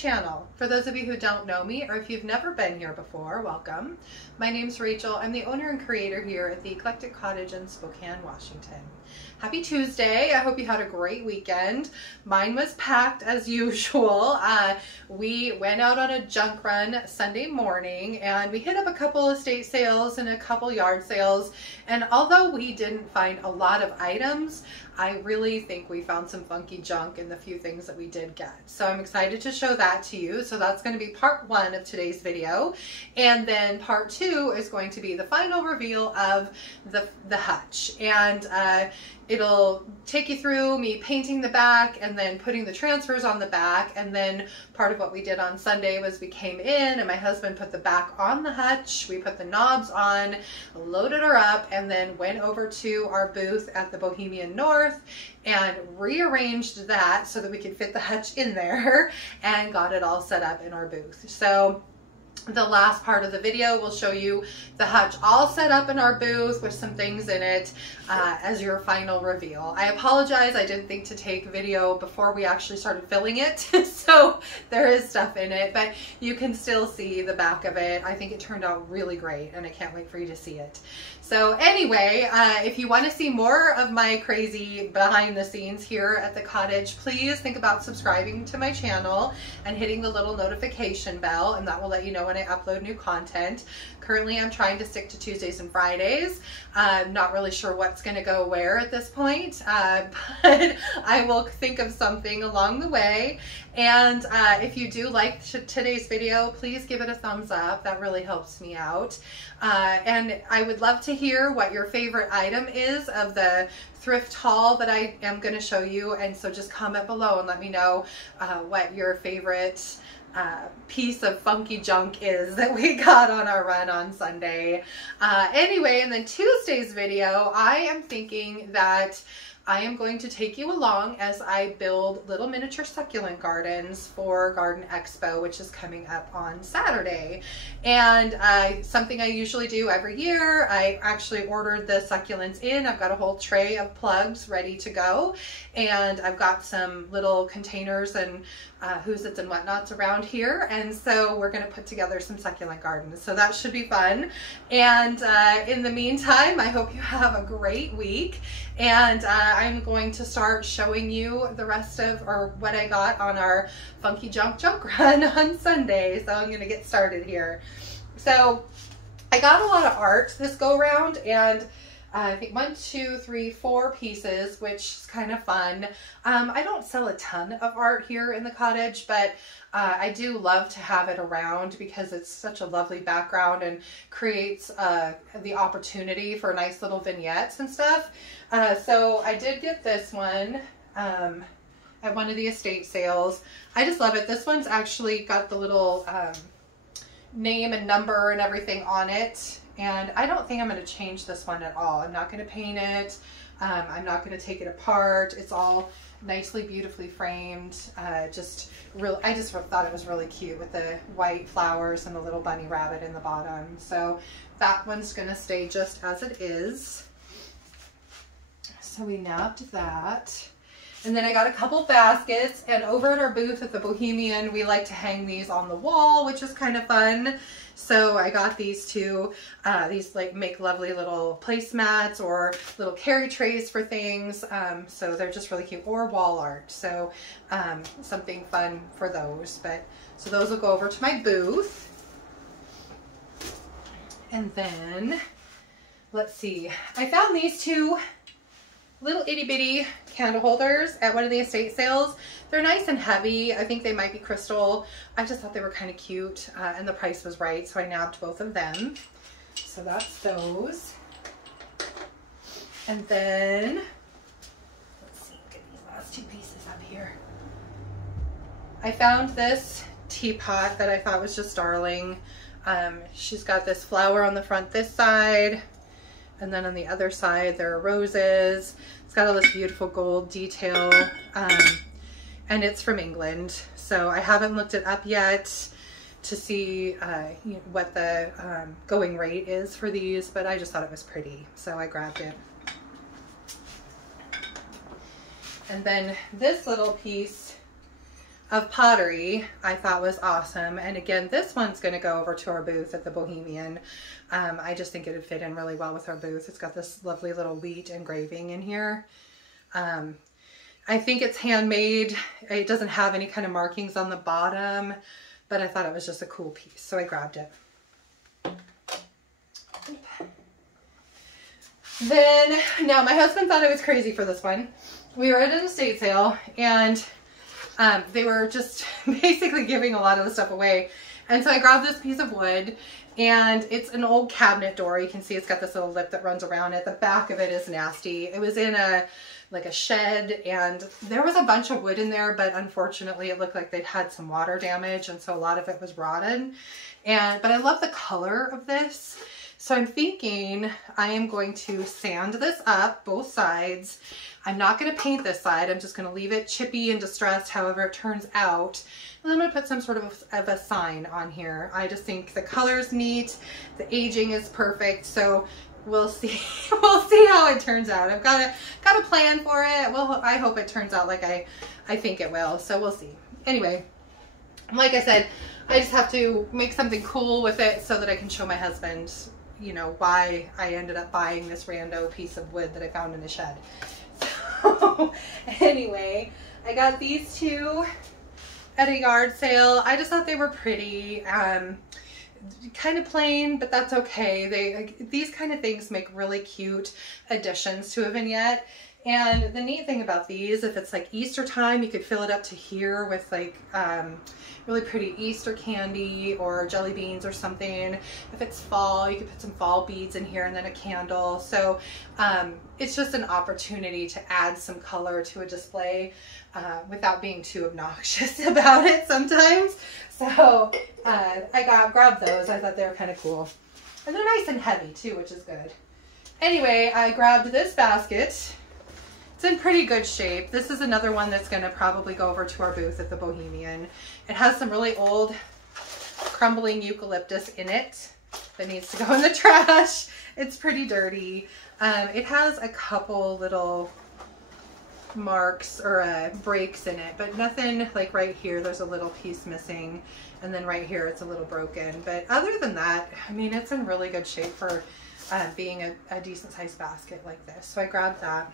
channel. For those of you who don't know me, or if you've never been here before, welcome. My name's Rachel. I'm the owner and creator here at the Eclectic Cottage in Spokane, Washington. Happy Tuesday. I hope you had a great weekend. Mine was packed as usual. We went out on a junk run Sunday morning and we hit up a couple estate sales and a couple yard sales. And although we didn't find a lot of items, I really think we found some funky junk in the few things that we did get. So I'm excited to show that to you. So that's going to be part one of today's video. And then part two is going to be the final reveal of the hutch. And it'll take you through me painting the back and then putting the transfers on the back. And then part of what we did on Sunday was we came in and my husband put the back on the hutch. We put the knobs on, loaded her up, and then went over to our booth at the Bohemian North and rearranged that so that we could fit the hutch in there and got it all set up in our booth. So the last part of the video will show you the hutch all set up in our booth with some things in it as your final reveal. I apologize, I didn't think to take video before we actually started filling it, so there is stuff in it, but you can still see the back of it. I think it turned out really great and I can't wait for you to see it. So anyway, if you want to see more of my crazy behind the scenes here at the cottage, please think about subscribing to my channel and hitting the little notification bell, and that will let you know when I upload new content. Currently, I'm trying to stick to Tuesdays and Fridays. I'm not really sure what's going to go where at this point, but I will think of something along the way. And if you do like today's video, please give it a thumbs up. That really helps me out. And I would love to hear what your favorite item is of the thrift haul that I am going to show you. And so just comment below and let me know what your favorite piece of funky junk is that we got on our run on Sunday. Anyway, in the Tuesday's video, I am thinking that I am going to take you along as I build little miniature succulent gardens for Garden Expo, which is coming up on Saturday. And something I usually do every year, I actually ordered the succulents in. I've got a whole tray of plugs ready to go. And I've got some little containers and who's-its and whatnots around here. And so we're going to put together some succulent gardens. So that should be fun. And in the meantime, I hope you have a great week. And I'm going to start showing you the rest of, or what I got on our funky junk run on Sunday. So I'm going to get started here. So I got a lot of art this go round, and I think 1, 2, 3, 4 pieces, which is kind of fun. I don't sell a ton of art here in the cottage, but I do love to have it around because it's such a lovely background and creates the opportunity for nice little vignettes and stuff. So I did get this one at one of the estate sales. I just love it. This one's actually got the little name and number and everything on it. And I don't think I'm going to change this one at all. I'm not going to paint it. I'm not going to take it apart. It's all nicely, beautifully framed. I just thought it was really cute with the white flowers and the little bunny rabbit in the bottom. So that one's going to stay just as it is. So we nabbed that. And then I got a couple baskets, and over at our booth at the Bohemian, we like to hang these on the wall, which is kind of fun. So I got these two. These like make lovely little placemats or little carry trays for things. So they're just really cute, or wall art. So something fun for those. So those will go over to my booth. And then let's see. I found these two little itty bitty candle holders at one of the estate sales. They're nice and heavy. I think they might be crystal. I just thought they were kind of cute, and the price was right, so I nabbed both of them. So that's those. And then, let's see, get these last two pieces up here. I found this teapot that I thought was just darling. She's got this flower on the front this side, and then on the other side there are roses. It's got all this beautiful gold detail, and it's from England. So I haven't looked it up yet to see what the going rate is for these, but I just thought it was pretty, so I grabbed it. And then this little piece of pottery I thought was awesome. And again, this one's going to go over to our booth at the Bohemian. I just think it would fit in really well with our booth. It's got this lovely little wheat engraving in here. I think it's handmade. It doesn't have any kind of markings on the bottom, but I thought it was just a cool piece, so I grabbed it. Then, now my husband thought I was crazy for this one. We were at an estate sale, and they were just basically giving a lot of the stuff away. And so I grabbed this piece of wood, and it's an old cabinet door. You can see it's got this little lip that runs around it. The back of it is nasty. It was in a shed, and there was a bunch of wood in there, but unfortunately it looked like they'd had some water damage, and so a lot of it was rotten. But I love the color of this. So I'm thinking I am going to sand this up, both sides. I'm not going to paint this side. I'm just going to leave it chippy and distressed, however it turns out. And I'm going to put some sort of a sign on here. I just think the color's neat. The aging is perfect. So we'll see. We'll see how it turns out. I've got a plan for it. Well, I hope it turns out like I think it will. So we'll see. Anyway, like I said, I just have to make something cool with it so that I can show my husband, you know, why I ended up buying this rando piece of wood that I found in the shed. So anyway, I got these two at a yard sale. I just thought they were pretty, kind of plain, but that's okay. These kind of things make really cute additions to a vignette. And the neat thing about these, if it's like Easter time, you could fill it up to here with like really pretty Easter candy or jelly beans or something. If it's fall, you could put some fall beads in here and then a candle. So it's just an opportunity to add some color to a display without being too obnoxious about it sometimes. So I grabbed those. I thought they were kind of cool. And they're nice and heavy too, which is good. Anyway, I grabbed this basket. It's in pretty good shape. This is another one that's going to probably go over to our booth at the Bohemian. It has some really old crumbling eucalyptus in it that needs to go in the trash. It's pretty dirty. It has a couple little marks or breaks in it, but nothing like right here. There's a little piece missing, and then right here it's a little broken. But other than that, I mean, it's in really good shape for being a decent sized basket like this. So I grabbed that.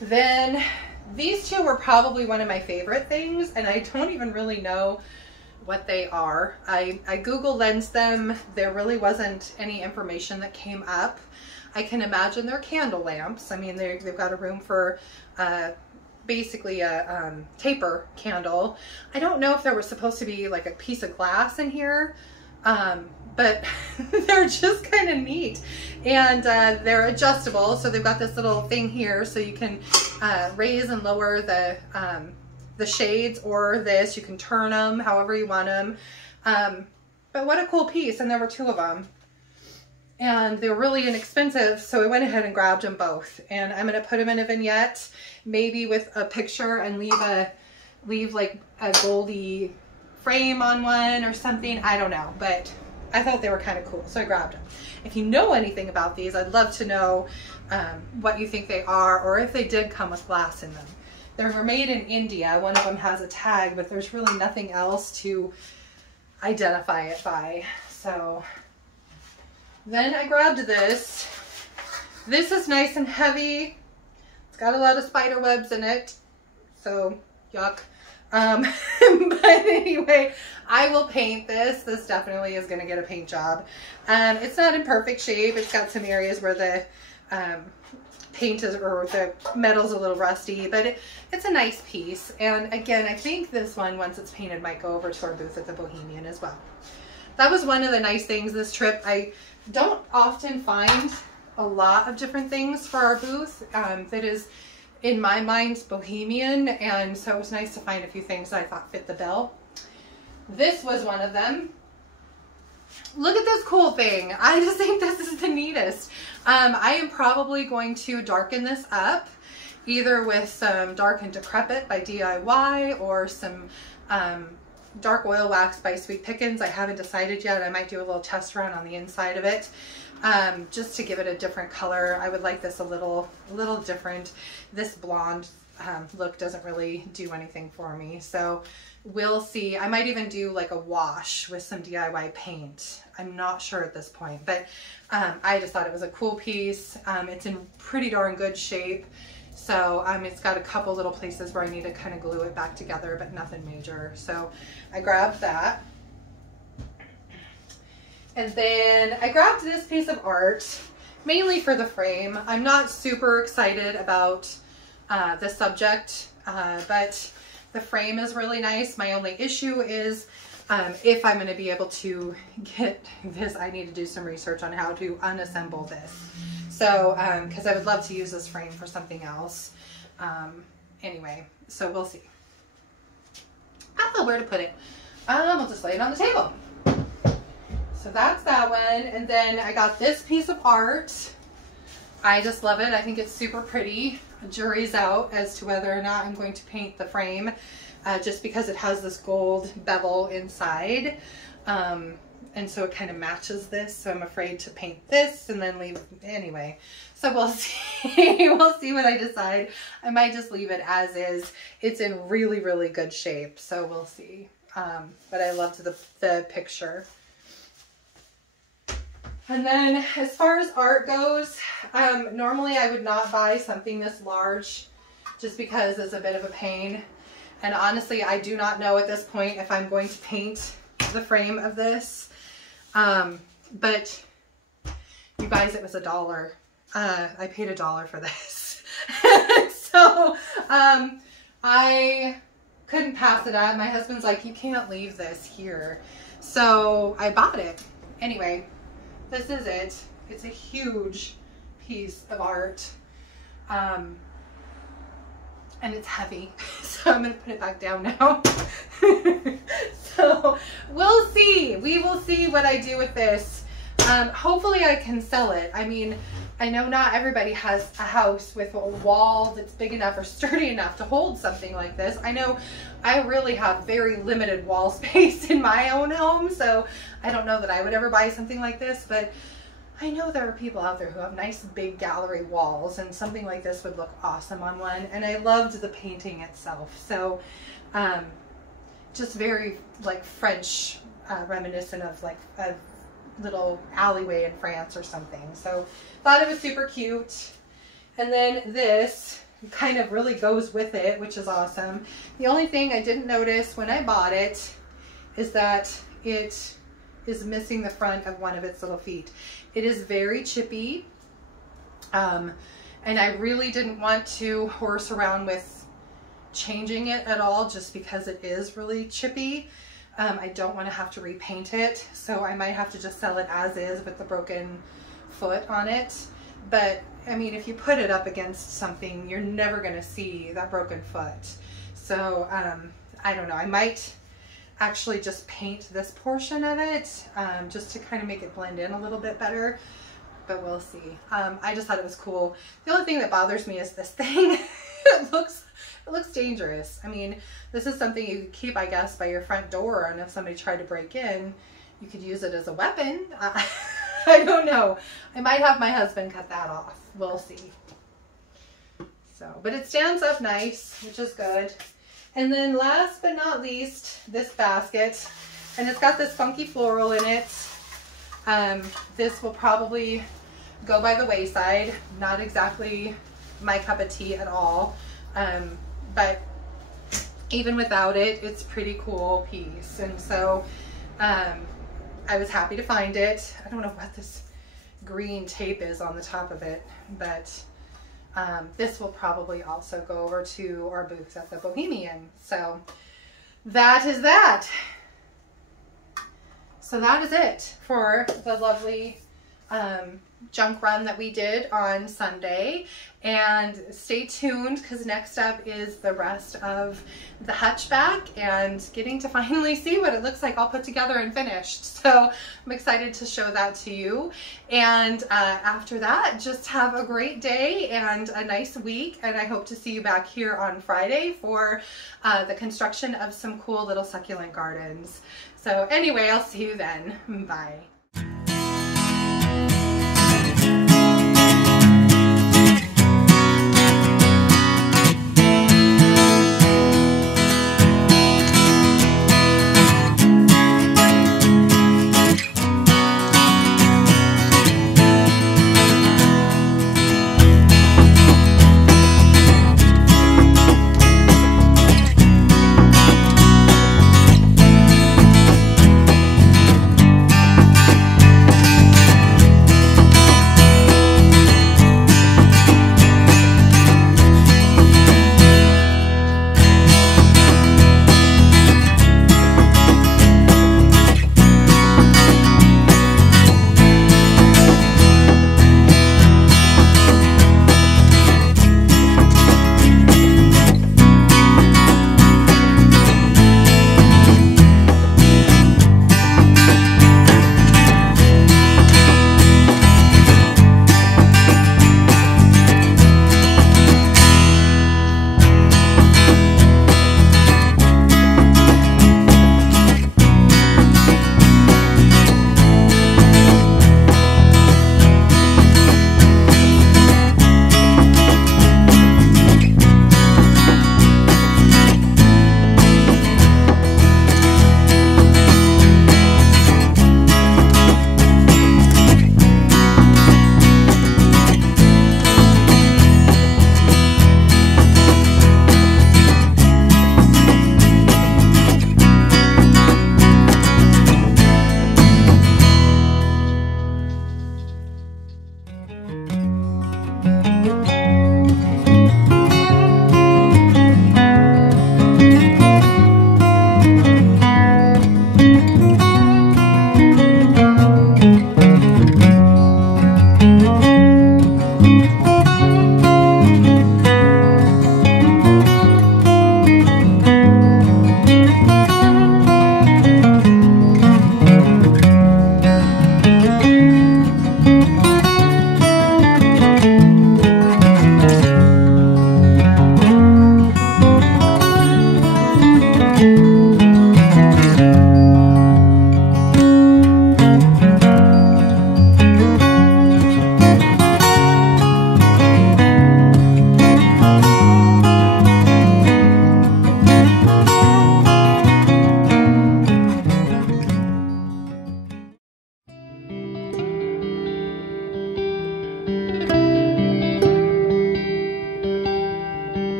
Then these two were probably one of my favorite things, and I don't even really know what they are. I Google lensed them. There really wasn't any information that came up. I can imagine they're candle lamps. I mean, they've got a room for basically a taper candle. I don't know if there was supposed to be like a piece of glass in here, but they're just kind of neat. And they're adjustable, so they've got this little thing here so you can raise and lower the shades, or this, you can turn them however you want them. But what a cool piece, and there were two of them. And they were really inexpensive, so I went ahead and grabbed them both. And I'm going to put them in a vignette, maybe with a picture, and leave like a goldy frame on one or something. I don't know, but I thought they were kind of cool, so I grabbed them. If you know anything about these, I'd love to know what you think they are, or if they did come with glass in them. They were made in India. One of them has a tag, but there's really nothing else to identify it by. So then I grabbed this. This is nice and heavy. It's got a lot of spider webs in it, so yuck. But anyway, I will paint this. This definitely is going to get a paint job. It's not in perfect shape. It's got some areas where the paint is, or the metal's a little rusty, but it's a nice piece. And again, I think this one, once it's painted, might go over to our booth at the Bohemian as well. That was one of the nice things this trip. I don't often find a lot of different things for our booth that is, in my mind, Bohemian, and so it was nice to find a few things that I thought fit the bill. This was one of them. Look at this cool thing. I just think this is the neatest. I am probably going to darken this up, either with some Dark and Decrepit by DIY, or some dark oil wax by Sweet Pickins. I haven't decided yet. I might do a little test run on the inside of it. Just to give it a different color. I would like this a little different. This blonde look doesn't really do anything for me. So we'll see. I might even do like a wash with some DIY paint. I'm not sure at this point, but I just thought it was a cool piece. It's in pretty darn good shape. So it's got a couple little places where I need to kind of glue it back together, but nothing major. So I grabbed that. And then I grabbed this piece of art, mainly for the frame. I'm not super excited about the subject, but the frame is really nice. My only issue is if I'm going to be able to get this, I need to do some research on how to unassemble this. So, because I would love to use this frame for something else. Anyway, so we'll see. I don't know where to put it. We'll just lay it on the table. So that's that one. And then I got this piece of art. I just love it. I think it's super pretty. Jury's out as to whether or not I'm going to paint the frame, just because it has this gold bevel inside. And so it kind of matches this. So I'm afraid to paint this and then leave anyway. So we'll see. We'll see what I decide. I might just leave it as is. It's in really, really good shape. So we'll see. But I loved the picture. And then as far as art goes, normally I would not buy something this large just because it's a bit of a pain. And honestly, I do not know at this point if I'm going to paint the frame of this. But you guys, it was $1. I paid $1 for this. So I couldn't pass it on. My husband's like, you can't leave this here. So I bought it. Anyway. This is it. It's a huge piece of art. And it's heavy. So I'm going to put it back down now. So we'll see. We will see what I do with this. Hopefully I can sell it. I mean, I know not everybody has a house with a wall that's big enough or sturdy enough to hold something like this. I know I really have very limited wall space in my own home, so I don't know that I would ever buy something like this, but I know there are people out there who have nice big gallery walls, and something like this would look awesome on one. And I loved the painting itself. So just very like French, reminiscent of like a little alleyway in France or something. So thought it was super cute. And then this kind of really goes with it, which is awesome. The only thing I didn't notice when I bought it is that it is missing the front of one of its little feet. It is very chippy, and I really didn't want to horse around with changing it at all just because it is really chippy. I don't want to have to repaint it, so I might have to just sell it as is with the broken foot on it. But I mean, if you put it up against something, you're never going to see that broken foot. So I don't know, I might actually just paint this portion of it, just to kind of make it blend in a little bit better, but we'll see. I just thought it was cool. The only thing that bothers me is this thing. It looks dangerous. I mean, this is something you could keep, I guess, by your front door, and if somebody tried to break in, you could use it as a weapon. I don't know. I might have my husband cut that off. We'll see. So, but it stands up nice, which is good. And then last but not least, this basket, and it's got this funky floral in it. This will probably go by the wayside. Not exactly my cup of tea at all. But even without it, it's a pretty cool piece. And so I was happy to find it. I don't know what this green tape is on the top of it, but this will probably also go over to our booth at the Bohemian. So that is that. So that is it for the lovely junk run that we did on Sunday. And stay tuned, because next up is the rest of the hatchback and getting to finally see what it looks like all put together and finished. So I'm excited to show that to you. And after that, just have a great day and a nice week. And I hope to see you back here on Friday for the construction of some cool little succulent gardens. So anyway, I'll see you then. Bye.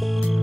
Bye.